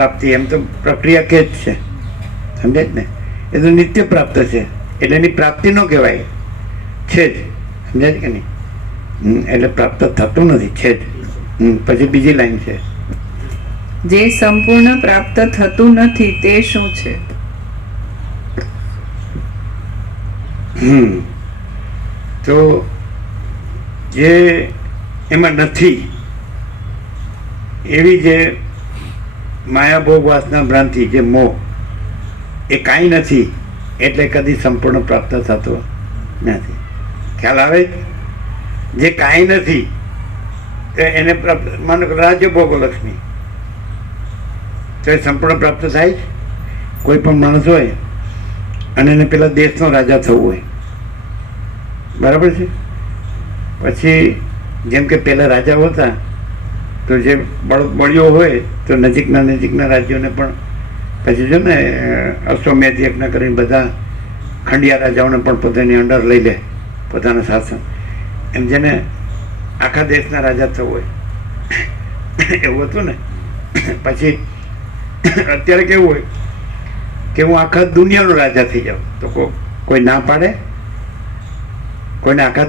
પ્રાપ્તિ એમ તો પ્રક્રિયા કે જ છે, સમજે જ ને? એ તો નિત્ય પ્રાપ્ત છે, એટલે એની પ્રાપ્તિ ન કહેવાય, છે જ, સમજાય કે નહીં? એટલે પ્રાપ્ત થતું નથી, છે જ. પછી બીજી લાઈન છે, જે સંપૂર્ણ પ્રાપ્ત થતું નથી તે શું છે? તો જે એમાં નથી એવી જે માયા ભોગ વાસના ભ્રાંતિ, જે મોહ, એ કાંઈ નથી એટલે કદી સંપૂર્ણ પ્રાપ્ત થતો નથી. ખ્યાલ આવે? જે કાંઈ નથી એને પ્રાપ્ત, માનો કે રાજ્ય ભોગો લક્ષ્મી, તો એ સંપૂર્ણ પ્રાપ્ત થાય. કોઈ પણ માણસ હોય અને એને પેલા દેશનો રાજા થવું હોય, બરાબર છે? પછી જેમ કે પેલા રાજાઓ હતા, તો જે બળીઓ હોય તો નજીકના રાજ્યોને પણ પછી જો ને અશ્વમેધ યજ્ઞ કરીને બધા ખંડિયા રાજાઓને પણ પોતાની અંડર લઈ લે, પોતાના શાસન. એમ જેને આખા દેશના રાજા થવું હોય એવું હતું ને. પછી અત્યારે કેવું હોય કે હું આખા દુનિયાનો રાજા થઈ જાઉં, તો કોઈ ના પાડે? કોઈને આખી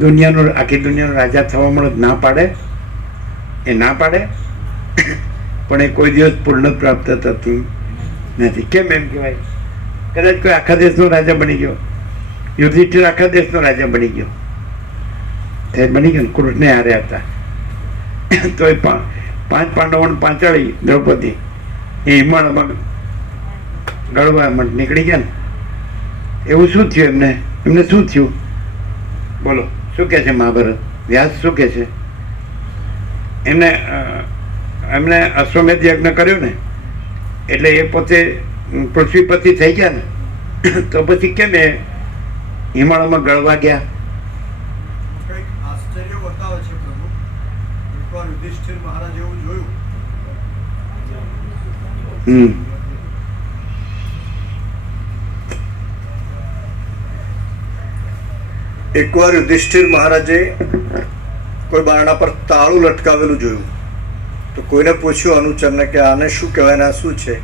દુનિયાનો રાજા થવા મળે ના પાડે? એ ના પાડે, પણ એ કોઈ દિવસ પૂર્ણ પ્રાપ્ત થતું નથી. કેમ એમ કહેવાય? કદાચ કોઈ આખા દેશનો રાજા બની ગયો, યુધિષ્ઠિર આખા દેશનો રાજા બની ગયો, બની ગયો ને, કૃષ્ણ હારે હતા, તો એ 5 પાંડવોને પાંચાળી દ્રૌપદી એ હિમાલયમાં ગળવા નીકળી ગયા ને. એવું શું થયું એમને શું થયું? બોલો, શું કહે છે મહાભારત? વ્યાસ શું કહે છે? એમને અશ્વમેધ યજ્ઞ કર્યો ને, એટલે એ પોતે પૃથ્વીપતિ થઈ ગયા ને, તો પછી કેમ એ હિમાલયમાં ગળવા ગયા? આશ્ચર્ય બતાવે છે પ્રભુ. એકવાર યુધિષ્ઠિર મહારાજ એવું જોયું. એકવાર યુધિષ્ઠિર મહારાજે કોઈ બારણા પર તાળું લટકાવેલું જોયું, તો કોઈને પૂછ્યું અનુચરને કે આને શું કહેવાય ને આ શું છે?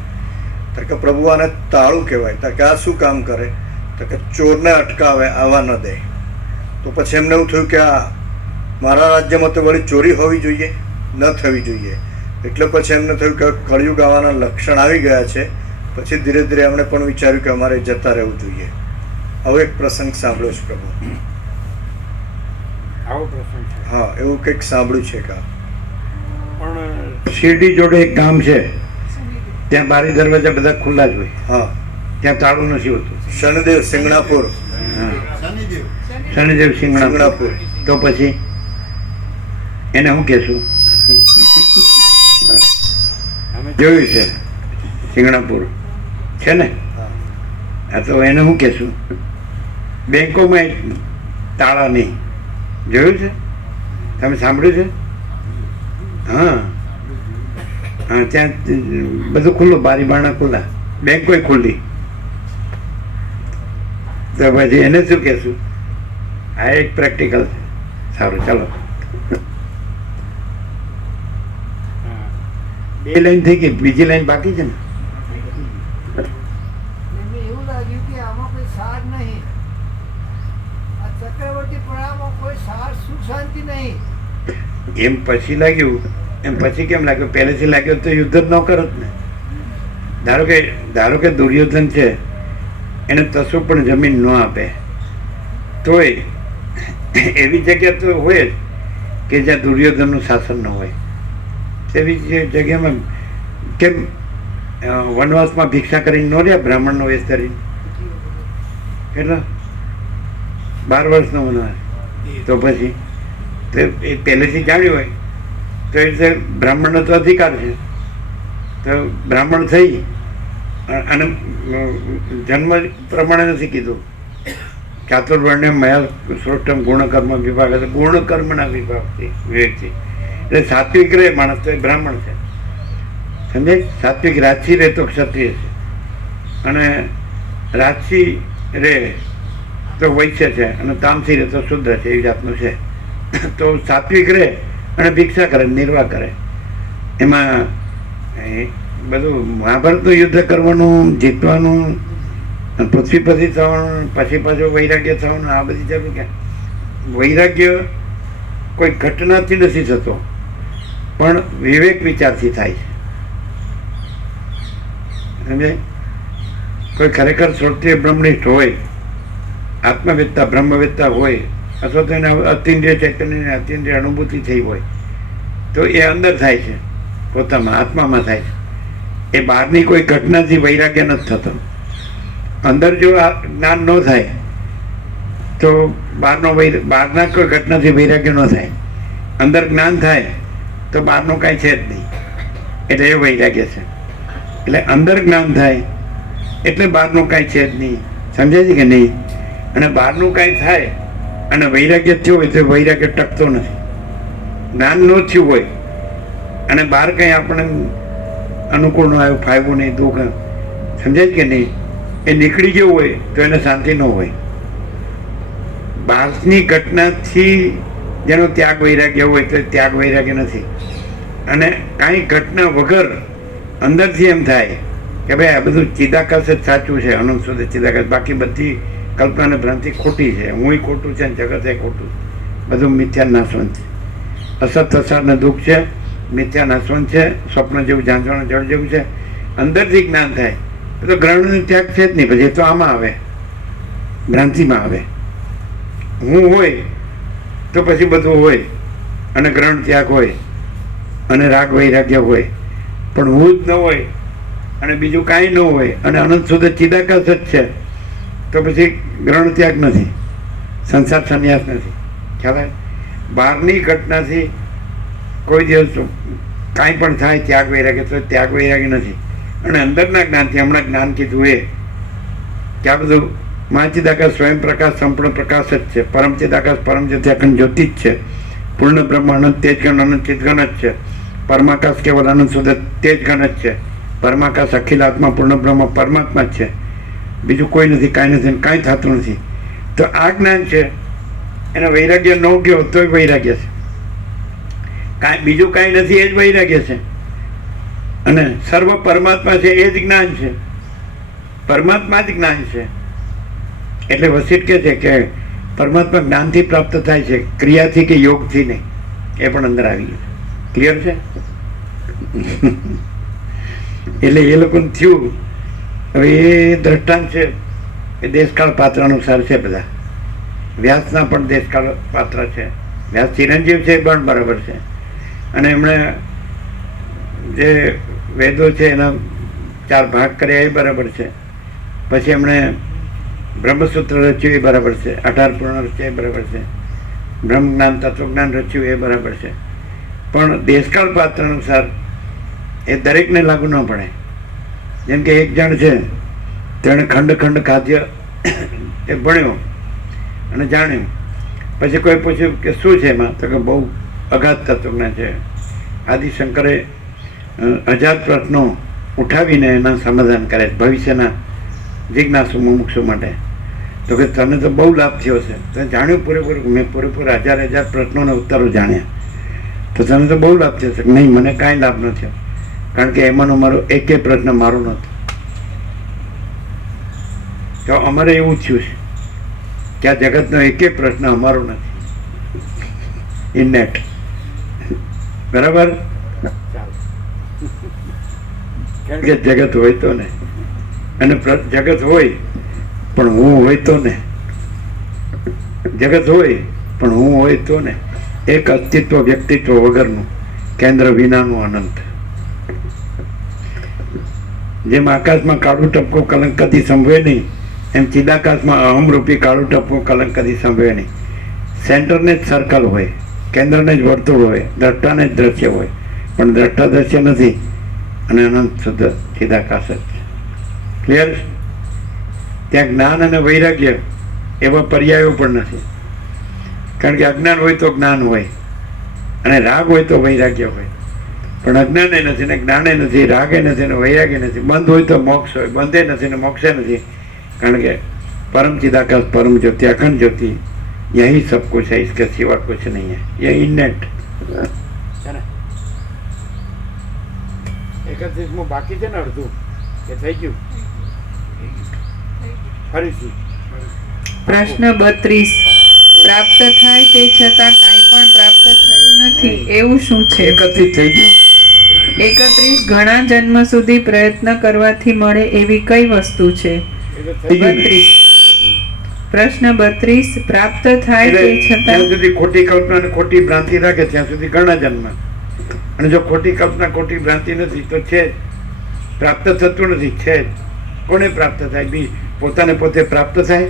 તો કે પ્રભુ આને તાળું કહેવાય. તો કે આ શું કામ કરે? તો કે ચોરને અટકાવે, આવવા ન દે. તો પછી એમને એવું થયું કે આ મારા રાજ્યમાં તો વળી ચોરી હોવી જોઈએ, ન થવી જોઈએ. એટલે પછી એમને થયું કે કળિયુગ આવવાના લક્ષણ આવી ગયા છે. પછી ધીરે ધીરે એમણે પણ વિચાર્યું કે અમારે જતા રહેવું જોઈએ. આવો એક પ્રસંગ સાંભળ્યો છે પ્રભુ. આવો પ્રસંગ છે? હા, એવું કંઈક સાંભળ્યું છે કે પણ શિરડી જોડે એક ગામ છે, ત્યાં બારી દરવાજા બધા ખુલ્લા જ હોય. હા, ત્યાં તાળું નથી હોતું. શનિદેવ સિંગણાપુર. શનિદેવ સિંગણાપુર. તો પછી એને હું કહેશું? અમે જોયું છે સિંગણાપુર છે ને. હા, તો એને હું કહેશું? બેંકોમાં તાળા નહીં, જોયું છે? તમે સાંભળ્યું છે? હા હા, ત્યાં બધું ખુલ્લું, બારી બારણા ખુલ્લા, બેંકોય ખુલ્લી. તો પછી એને શું કહેશું? આ એક પ્રેક્ટિકલ છે. સારું, ચાલો. 2 લાઈન થઈ ગઈ, બીજી લાઈન બાકી છે ને. એવું લાગ્યું કે આમાં કોઈ સાર નહીં. આ ચક્રવર્તી પણામાં કોઈ સાર સુખ શાંતિ નહીં. એમ પછી લાગ્યું, એમ પછી કેમ લાગ્યું? પહેલેથી લાગ્યું તો યુદ્ધ જ ન કરત ને. ધારો કે દુર્યોધન છે, એને તસું પણ જમીન ન આપે, તોય એવી જગ્યા તો હોય જ કે જ્યાં દુર્યોધનનું શાસન ન હોય. તેવી જગ્યામાં કેમ વનવાસમાં ભિક્ષા કરીને ન રહ્યા? બ્રાહ્મણનો વેશ ધરીને કેટલા 12 વર્ષનો વનવાસ. તો પછી એ પહેલેથી જાણ્યું હોય તો એ રીતે બ્રાહ્મણનો તો અધિકાર છે. તો બ્રાહ્મણ થઈ અને જન્મ પ્રમાણે નથી કીધું. ચાતુર્વર્ણ્ય મયા શ્રોષ્ટમ ગુણકર્મ વિભાગ, ગુણકર્મના વિભાગથી વિવેકથી. એટલે સાત્વિક રહે માણસ તો એ બ્રાહ્મણ છે, સમજે? સાત્વિક રાજસી રહે તો ક્ષત્રિય છે, અને રાજસી રહે તો વૈશ્ય છે, અને તામસી રહે તો શુદ્ર છે. એવી જાતનું છે. તો સાત્વિક રહે અને ભિક્ષા કરે, નિર્વાહ કરે, એમાં બધું મહાભારતનું યુદ્ધ કરવાનું, જીતવાનું, અને પૃથ્વી પછી થવાનું, પછી પાછું વૈરાગ્ય થવાનું, આ બધી જરૂર ક્યાં? વૈરાગ્ય કોઈ ઘટનાથી નથી થતો, પણ વિવેક વિચારથી થાય છે. સમજાય? કોઈ ખરેખર શ્રોત્રિય બ્રહ્મનિષ્ઠ હોય, આત્મવેત્તા બ્રહ્મવેત્તા હોય, અથવા તો એને અતિન્દ્રિય ચૈતન્યની અતિન્દ્રિય અનુભૂતિ થઈ હોય, તો એ અંદર થાય છે, પોતામાં આત્મામાં થાય છે. એ બહારની કોઈ ઘટનાથી વૈરાગ્ય નથી થતો. અંદર જો આ જ્ઞાન ન થાય તો બહારના કોઈ ઘટનાથી વૈરાગ્ય ન થાય. અંદર જ્ઞાન થાય તો બહારનું કાંઈ છે જ નહીં, એટલે એ વૈરાગ્ય છે. એટલે અંદર જ્ઞાન થાય એટલે બહારનું કાંઈ છે જ નહીં. સમજાય છે કે નહીં? અને બહારનું કાંઈ થાય અને વૈરાગ્ય થયું હોય તો વૈરાગ્ય ટકતો નથી. જ્ઞાન ન થયું હોય અને બહાર કંઈ આપણને અનુકૂળ ન આવ્યું, ફાવ્યું નહીં, દુઃખ, સમજાય કે નહીં, એ નીકળી ગયું હોય તો એને શાંતિ ન હોય. બહારની ઘટનાથી જેનો ત્યાગ વૈરાગ્ય હોય તો ત્યાગ વૈરાગ્ય નથી. અને કાંઈ ઘટના વગર અંદરથી એમ થાય કે ભાઈ આ બધું ચિદાકાશ જ સાચું છે, અનંત સુધી ચિદાકાશ, બાકી બધી કલ્પના અને ભ્રાંતિ ખોટી છે, હું ખોટું છે, જગત એ ખોટું, બધું મિથ્યા નાશવંત છે, અસત અસારને દુઃખ છે, મિથ્યા નાશવંત છે, સ્વપ્ન જેવું ઝાંઝવાના જળ જેવું છે. અંદરથી જ્ઞાન થાય તો ગ્રહણનો ત્યાગ છે જ નહીં. પછી તો આમાં આવે, ભ્રાંતિમાં આવે. હું હોય તો પછી બધું હોય, અને ગ્રહણ ત્યાગ હોય, અને રાગ વૈરાગ્ય હોય. પણ હું જ ન હોય અને બીજું કાંઈ ન હોય અને અનંત સુધી ચિદાકાશ જ છે, તો પછી ગ્રહણ ત્યાગ નથી, સંસાર સંન્યાસ નથી. ખ્યાલ આવે? બહારની ઘટનાથી કોઈ દિવસ કાંઈ પણ થાય ત્યાગ વૈરાગ્ય, તો ત્યાગ વૈરાગ્ય નથી. અને અંદરના જ્ઞાનથી, હમણાં જ્ઞાન કીધું એ કે આ બધું મહાચિદાકાશ સ્વયં પ્રકાશ સંપૂર્ણ પ્રકાશ જ છે, પરમ ચિદાકાશ પરમ જ્યોતિ અખંડ જ્યોતિ જ છે, પૂર્ણ બ્રહ્મ અનંત તેજગણ અનંત ચિદગણ જ છે, પરમાકાશ કેવલ અનંત સુધી તેજગણ જ છે, પરમાકાશ અખિલ આત્મા પૂર્ણ બ્રહ્મ પરમાત્મા જ છે, બીજું કોઈ નથી, કાંઈ નથી, કાંઈ થતું નથી. તો આ જ્ઞાન છે, એનો વૈરાગ્ય ન ગયો તોય વૈરાગ્ય છે, કાંઈ બીજું કાંઈ નથી, એ જ વૈરાગ્ય છે. અને સર્વ પરમાત્મા છે, એ જ જ્ઞાન છે, પરમાત્મા જ જ્ઞાન છે. એટલે વસિષ્ઠ કહે છે કે પરમાત્મા જ્ઞાનથી પ્રાપ્ત થાય છે, ક્રિયાથી કે યોગથી નહીં. એ પણ અંદર આવી ગયું. ક્લિયર છે? એટલે એ લોકોને થયું. હવે એ દ્રષ્ટાંત છે એ દેશકાળ પાત્ર અનુસાર છે. બધા વ્યાસના પણ દેશકાળ પાત્ર છે. વ્યાસ ચિરંજીવ છે એ પણ બરાબર છે. અને એમણે જે વેદો છે એના 4 ભાગ કર્યા એ બરાબર છે. પછી એમણે બ્રહ્મસૂત્ર રચ્યું એ બરાબર છે, 18 પૂર્ણ રચ્યા એ બરાબર છે, બ્રહ્મ જ્ઞાન તત્વજ્ઞાન રચ્યું એ બરાબર છે. પણ દેશકાળ પાત્ર અનુસાર એ દરેકને લાગુ ન પડે. જેમ કે એક જણ છે તેણે ખંડ ખંડ ખાદ્ય એ ભણ્યો અને જાણ્યું. પછી કોઈ પૂછ્યું કે શું છે એમાં, તો કે બહુ અગાધ તત્વજ્ઞાન છે. આદિશંકરે 1000 પ્રશ્નો ઉઠાવીને એના સમાધાન કરે ભવિષ્યના જિજ્ઞાસુ મુમુક્ષુ માટે. તો કે તને તો બહુ લાભ થયો છે, તમે જાણ્યું પૂરેપૂરું, મેં પૂરેપૂરા 1000 પ્રશ્નોના ઉત્તરો જાણ્યા, તો તને તો બહુ લાભ થયો છે. નહીં, મને કાંઈ લાભ ન થયો, કારણ કે એમાંનો મારો એકે પ્રશ્ન મારો નહોતો. તો અમારે એવું થયું છે કે આ જગતનો એકે પ્રશ્ન અમારો નથી, ઇનેટ. બરાબર? કારણ કે જગત હોય તો ને, અને જગત હોય પણ હું હોય તો ને, જગત હોય પણ હું હોય તો ને, એક અસ્તિત્વ વ્યક્તિત્વ વગરનું, કેન્દ્ર વિનાનું અનંત. જેમ આકાશમાં કાળું ટપકું કલંક કદી સંભવે નહીં, એમ ચિદાકાશમાં અહમરૂપી કાળું ટપકું કલંક કદી સંભવે નહીં. સેન્ટરને જ સર્કલ હોય, કેન્દ્રને જ વર્તુળ હોય, દ્રષ્ટાને જ દ્રશ્ય હોય, પણ દ્રષ્ટા દ્રશ્ય નથી અને અનંત શુદ્ધ ચિદાકાશ જ. ક્લિયર? ત્યાં જ્ઞાન અને વૈરાગ્ય એવા પર્યાયો પણ નથી. કારણ કે અજ્ઞાન હોય તો જ્ઞાન હોય, અને રાગ હોય તો વૈરાગ્ય હોય. પણ અજ્ઞાને નથી ને જ્ઞાને નથી, રાગે નથી ને વૈરાગ્ય નથી. બંધ હોય તો મોક્ષ હોય, બંધે નથી ને મોક્ષે નથી. કારણ કે परम चिदाकाश परम ज्योति अखंड ज्योति यही सब कुछ है, इसके सिवा कुछ नहीं है. ये इनेट एक 31મું બાકી છે ને અડધું કે થઈ ગયું ફરીથી પ્રશ્ન 32 પ્રાપ્ત થાય તે છતાં કાંઈ પણ પ્રાપ્ત થયું નથી એવું શું છે? 31 થઈ ગયું 31 ઘણા જન્મ સુધી પ્રયત્ન કરવાથી મળે એવી કઈ વસ્તુ છે? એટલે થઈ ગયું ને? 32 પ્રશ્ન 32 પ્રાપ્ત થાય તે એટલે જ્યાં છતાં સુધી ખોટી કલ્પના અને ખોટી ભ્રાંતિ રાખે ત્યાં સુધી ઘણા જન્મ, અને જો ખોટી કલ્પના ખોટી ભ્રાંતિ નથી તો છે જ, પ્રાપ્ત થતું નથી છે જ. કોને પ્રાપ્ત થાય? બી પોતાને પોતે પ્રાપ્ત થાય,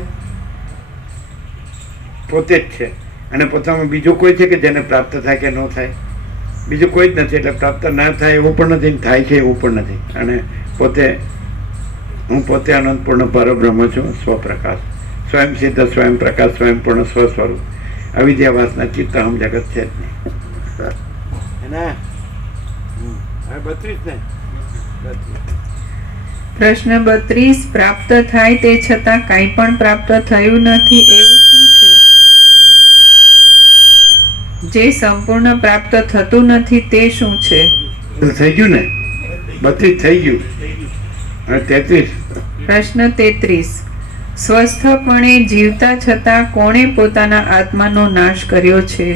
પોતે જ છે. અને પોતામાં બીજું કોઈ છે કે જેને પ્રાપ્ત થાય કે ન થાય? બીજું કોઈ જ નથી. એટલે પ્રાપ્ત ના થાય એવું પણ નથી, થાય છે એવું પણ નથી. અને પોતે હું પોતે અનંતપૂર્ણ પરબ્રહ્મ છું, સ્વપ્રકાશ, સ્વયં સિદ્ધ, સ્વયં પ્રકાશ, સ્વયં પૂર્ણ, સ્વ સ્વરૂપ, અવિદ્યા વાસના ચિત્ત હમ જગત છે જ નહીં. પ્રશ્ન 32 પ્રાપ્ત થાય તે છતાં કાંઈ પણ પ્રાપ્ત થયું નથી એવું શું છે? જે સંપૂર્ણ પ્રાપ્ત થતું નથી તે શું છે? થઈ ગયું ને? 32 થઈ ગયું. અને 33 પ્રશ્ન 33 સ્વસ્થપણે જીવતા છતાં કોણે પોતાના આત્માનો નાશ કર્યો છે?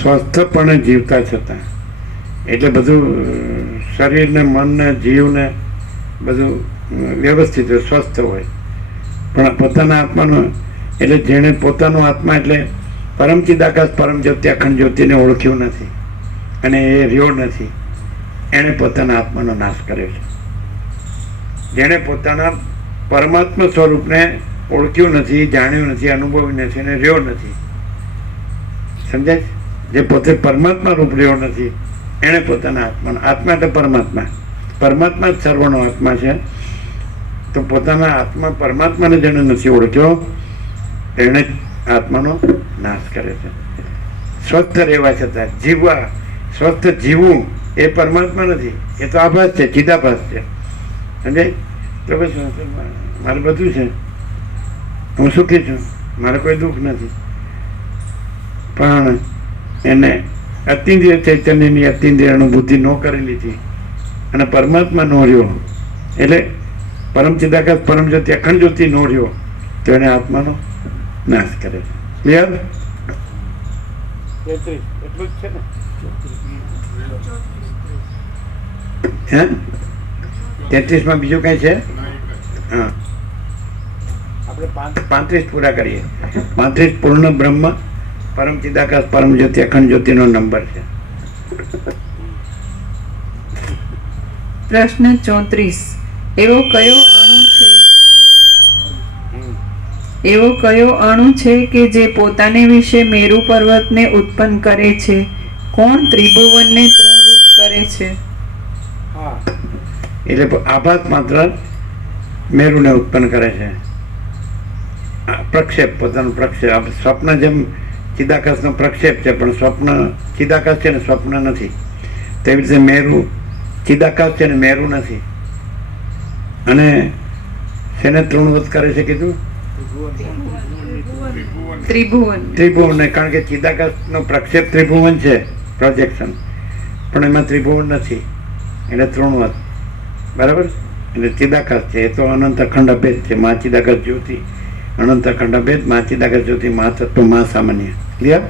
સ્વસ્થપણે જીવતા છતાં એટલે બધું શરીરને, મનને, જીવને બધું વ્યવસ્થિત હોય, સ્વસ્થ હોય, પણ પોતાના આત્માનો એટલે જેણે પોતાનો આત્મા એટલે પરમ ચિદાકાશ પરમ જ્યોતિ અખંડ જ્યોતિને ઓળખ્યું નથી અને એ રહ્યો નથી, એણે પોતાના આત્માનો નાશ કર્યો છે. જેણે પોતાના પરમાત્મા સ્વરૂપને ઓળખ્યું નથી, જાણ્યું નથી, અનુભવ્યું નથી અને રહ્યો નથી, સમજાય? જે પોતે પરમાત્મા રૂપ રહ્યો નથી એણે પોતાના આત્માનો, આત્મા એટલે પરમાત્મા, પરમાત્મા જ સર્વનો આત્મા છે. તો પોતાના આત્મા પરમાત્માને જેણે નથી ઓળખ્યો એણે જ આત્માનો નાશ કરે છે. સ્વસ્થ રહેવા છતાં જીવવા, સ્વસ્થ જીવવું એ પરમાત્મા નથી, એ તો આભાસ છે, ચિદાભાસ છે, સમજાય? તો બસ મારે બધું છે, હું સુખી છું, મારે કોઈ દુઃખ નથી. પણ એને અતિન્દ્રિય ચૈતન્યની અતિન્દ્રિય અનુભૂતિ ન કરી લીધી અને પરમાત્મા નો રહ્યો, એટલે પરમ ચિદાકાશ પરમ જ્યોતિ અખંડ જ્યોતિ નો રહ્યો તો એને આત્માનો નાશ કરે છે. ક્લિયર? 33 એટલું જ છે ને? હે 33 બીજું કઈ છે? હા, આપણે 35 પૂરા કરીએ. 35 પૂર્ણ બ્રહ્મ પરમ ચિદાકાશ પરમ જ્યોતિ અખંડ જ્યોતિનો નંબર છે. પ્રશ્ન 34 એવો કયો અણુ છે કે જે પોતાને વિશે મેરુ પર્વતને ઉત્પન્ન કરે છે? કોણ ત્રિભુવનને તૃણરૂપ કરે છે? હા, એટલે આભાસ માત્ર મેરુને ઉત્પન્ન કરે છે. પ્રક્ષેપ, પોતાનું પ્રક્ષેપ. સ્વપ્ન જેમ ચિદાકાશનો પ્રક્ષેપ છે, પણ સ્વપ્ન ચિદાકાશ છે ને સ્વપ્ન નથી. તેવી રીતે મેરુ ચિદાકાશ છે ને મેરુ નથી. અને શેને તૃણવત કરે છે કીધું? ત્રિભુવન. કારણ કે ચિદાકાશનો પ્રક્ષેપ ત્રિભુવન છે, પ્રોજેક્શન, પણ એમાં ત્રિભુવન નથી, એટલે તૃણવત. બરાબર? એટલે ચિદાકાશ છે એ તો અનંત અખંડ અભેદ છે. મા ચિદાકાશ જ્યોતિ અનંત અખંડ અભેદ, મા ચિદાકાશ જ્યોતિ મા તત્વ મા સામાન્ય. ક્લિયર?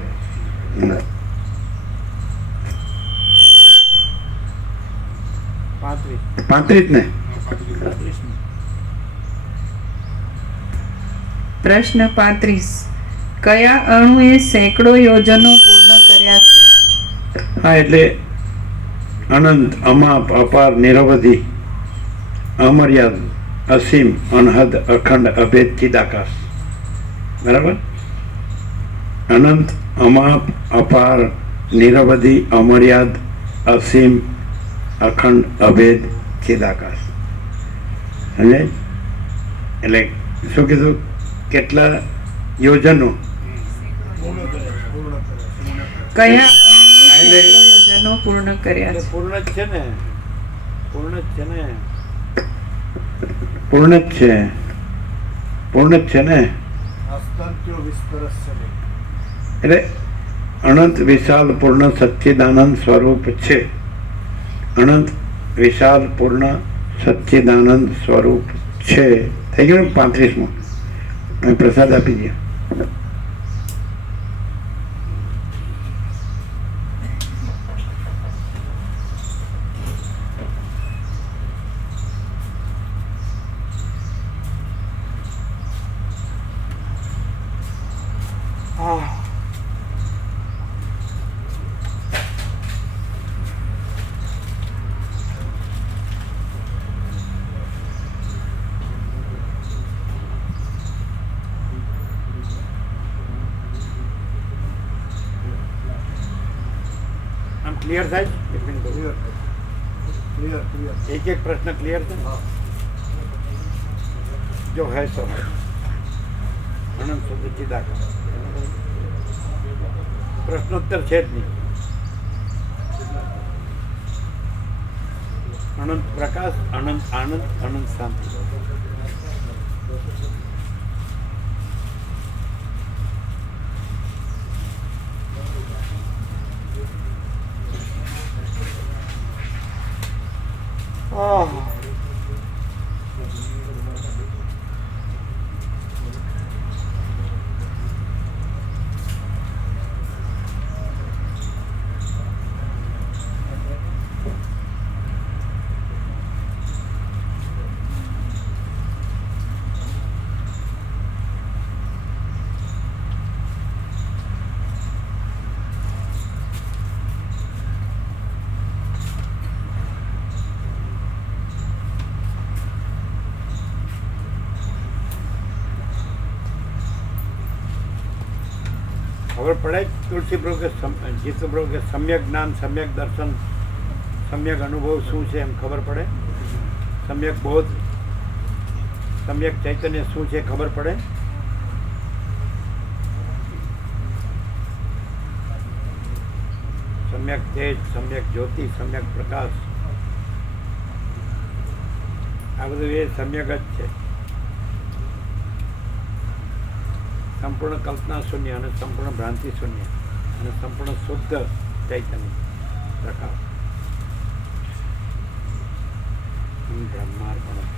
પાંત્રીસ ને? પ્રશ્ન 35 કયા અણુએ સેંકડો યોજનો પૂર્ણ કર્યા છે? હા, એટલે અનંત, અમાપ, અપાર, નિરવધિ, અમર્યાદ, અસીમ, અનહદ, અખંડ, અભેદ, ચિદાકાશ. બરાબર? અનંત, અમાપ, અપાર, નિરવધિ, અમર્યાદ, અસીમ, અખંડ, અભેદ, ચિદાકાશ. સમજાય? એટલે શું કીધું? કેટલા યોજનો? કયા અણુએ સેંકડો યોજનો પૂર્ણ કર્યા છે? પૂર્ણ જ છે ને? પૂર્ણ જ છે ને? પૂર્ણ જ છે, પૂર્ણ જ છે ને? એટલે અનંત વિશાલ પૂર્ણ સચ્ચિદાનંદ સ્વરૂપ છે. અનંત વિશાલ પૂર્ણ સચ્ચિદાનંદ સ્વરૂપ છે. થઈ ગયું 35મું. હવે પ્રસાદ આપી દે. આમ ક્લિયર થાય? ક્લિયર એક એક પ્રશ્ન ક્લિયર છે? જો હે તો અનંત શુદ્ધ ચિદાકાશ. પ્રશ્નોત્તર છે જ નહીં. અનંત પ્રકાશ, અનંત આનંદ, અનંત શાંતિ. ખબર પડે તુલસી પ્રભુ કે જીતુ પ્રભુ કે સમ્યક જ્ઞાન, સમ્યક દર્શન, સમ્યક અનુભવ શું છે એમ ખબર પડે? સમ્યક બોધ, સમ્યક ચૈતન્ય શું છે ખબર પડે? સમ્યક તેજ, સમ્યક જ્યોતિ, સમ્યક પ્રકાશ, આ બધું એ સમ્યક જ છે. સંપૂર્ણ કલ્પના શૂન્ય અને સંપૂર્ણ ભ્રાંતિ શૂન્ય અને સંપૂર્ણ શુદ્ધ ચૈતન્ય પ્રકાશ. બ્રહ્માર્પણ.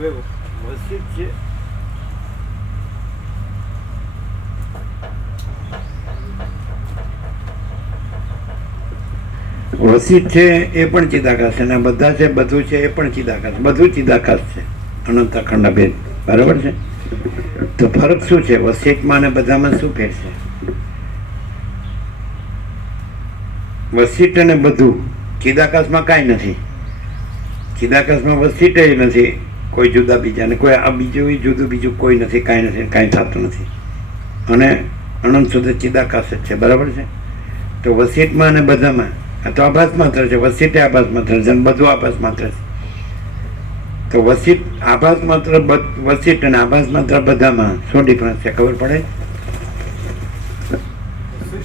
હવે વસિત છે વસિત છે એ પણ ચિદાકાશ છે અને બધા છે બધું છે એ પણ ચિદાકાશ. બધું ચિદાકાશ છે, અનંત અખંડ અભેદ. બરાબર છે? તો ફરક શું છે વસિતમાં અને બધામાં? શું ફેર છે? વસિત અને બધું, ચિદાકાશમાં કાંઈ નથી. ચિદાકાશમાં વસિત નથી, કોઈ જુદા બીજા ને કોઈ આ બીજું જુદું બીજું કોઈ નથી, કાંઈ નથી, કાંઈ થતું નથી. અને અનંત સુધી ચિદાકાશ જ છે. બરાબર છે? તો વસિતમાં અને બધામાં આ તો આભાસ માત્ર છે. વસિત એ આભાસ માત્ર છે અને બધું આભાસ માત્ર છે. તો વસિત આભાસ માત્ર, વસિત અને આભાસ માત્ર બધામાં શું ડિફરન્સ છે ખબર પડે?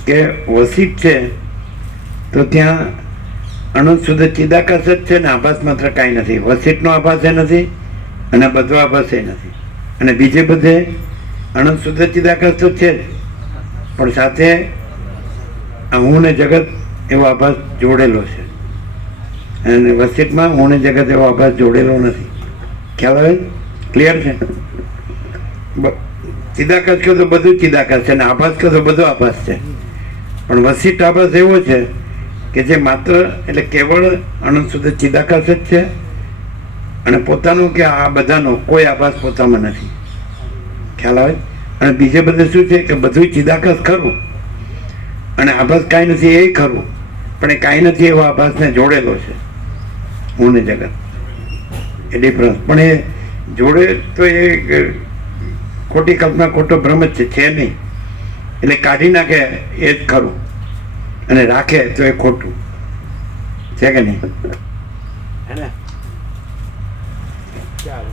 કે વસિત છે તો ત્યાં અનંત શુદ્ધ ચિદાકાશ જ છે ને આભાસ માત્ર કાંઈ નથી. વસીટનો આભાસ એ નથી અને બધો આભાસ એ નથી. અને બીજે બધે અનંત શુદ્ધ ચિદાકાશ તો છે જ, પણ સાથે આ હું ને જગત એવો આભાસ જોડેલો છે. અને વસીટમાં હું ને જગત એવો આભાસ જોડેલો નથી. ખ્યાલ આવે? ક્લિયર છે? ચિદાકાશ કહો તો બધું ચિદાકાશ છે, અને આભાસ કહો તો બધો આભાસ છે. પણ વસીટ આભાસ એવો છે કે જે માત્ર એટલે કેવળ અનંત શુદ્ધ ચિદાકાશ જ છે, અને પોતાનો કે આ બધાનો કોઈ આભાસ પોતામાં નથી. ખ્યાલ આવે? અને બીજે બધે શું છે કે બધું ચિદાકાશ ખરું અને આભાસ કાંઈ નથી એ ખરું, પણ એ કાંઈ નથી એવો આભાસને જોડેલો છે હું ને જગત. એ ડિફરન્સ. પણ એ જોડે તો એ ખોટી કલ્પના, ખોટો ભ્રમ જ છે નહીં. એટલે કાઢી નાખે એ જ ખરું અને રાખે તો એ ખોટું છે કે નહીં? હે ને? ચાલો.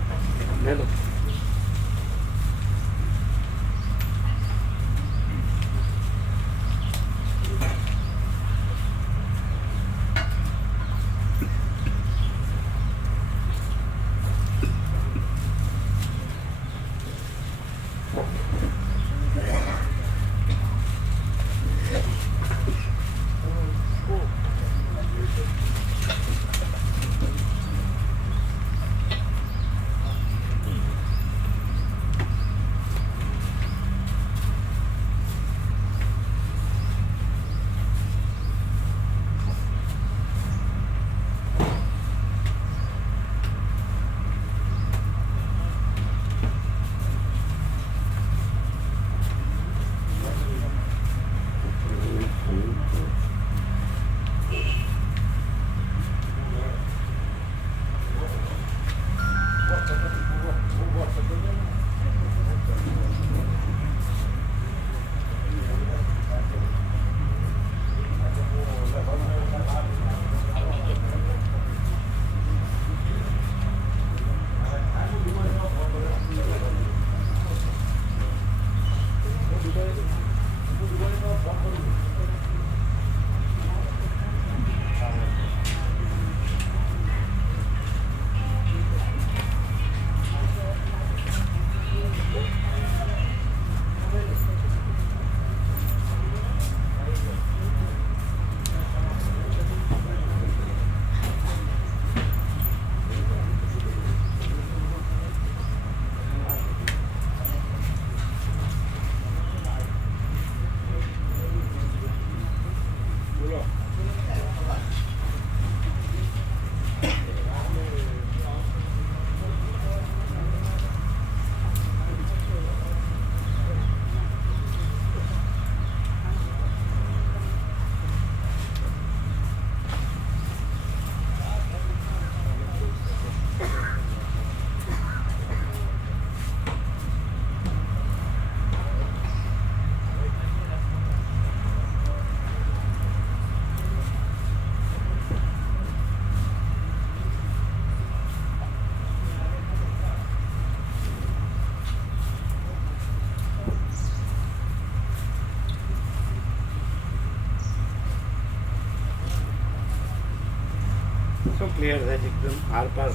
ક્લિયર થાય છે એકદમ આરપાર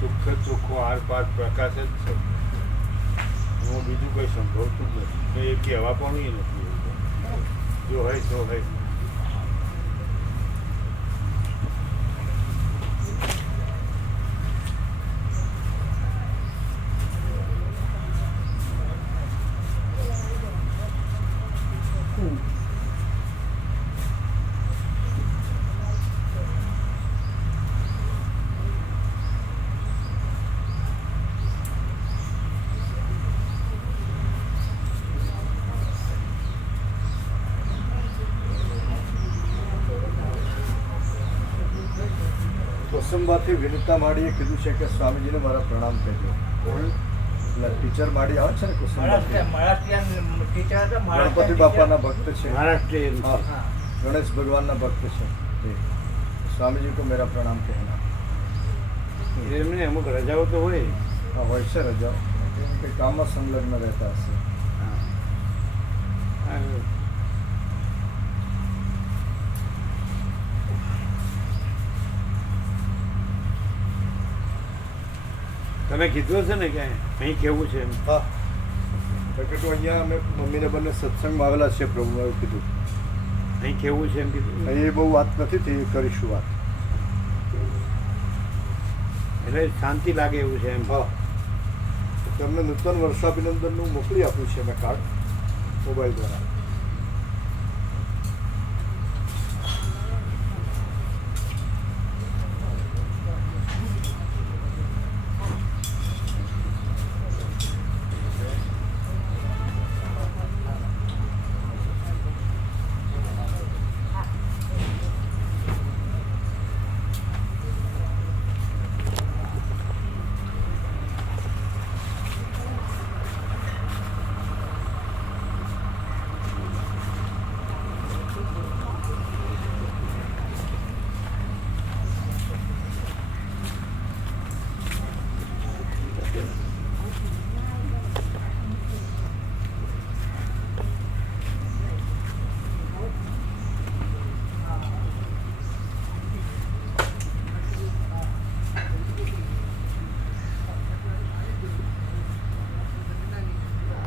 ચોખ્ખે ચોખ્ખો આરપાર પ્રકાશ જ છે. હું બીજું કંઈ સંભવતું જ નથી, એ કહેવા પણ એ નથી. જો હોય તો હોય. કોસંબાથી વિનતા માળીએ કીધું છે કે સ્વામીજીને મારા પ્રણામ કહેજો. એટલે ટીચર માળી આવે છે ને કોસંબાથી, ગણપતિ બાપાના ભક્ત છે, મહારાષ્ટ્રીયન हाँ गणेश भगवान ना भक्त છે. स्वामी जी को मेरा प्रणाम कहना. એમને અમુક રજાઓ તો હોય. हाँ હોય છે રજાઓ, કંઈ કામમાં સંલગ્ન રહેતા હશે. તમે કીધું હશે ને કે અહીં કેવું છે એમ. હા તો અહીંયા અમે મમ્મીને બંને સત્સંગમાં આવેલા છે, પ્રભુએ એવું કીધું. અહીં કેવું છે એમ કીધું. અહીં એ બહુ વાત નથી થઈ, કરીશું વાત. એટલે શાંતિ લાગે એવું છે એમ. હા તમને નૂતન વર્ષાભિનંદનનું મોકલી આપ્યું છે મેં કાર્ડ મોબાઈલ દ્વારા.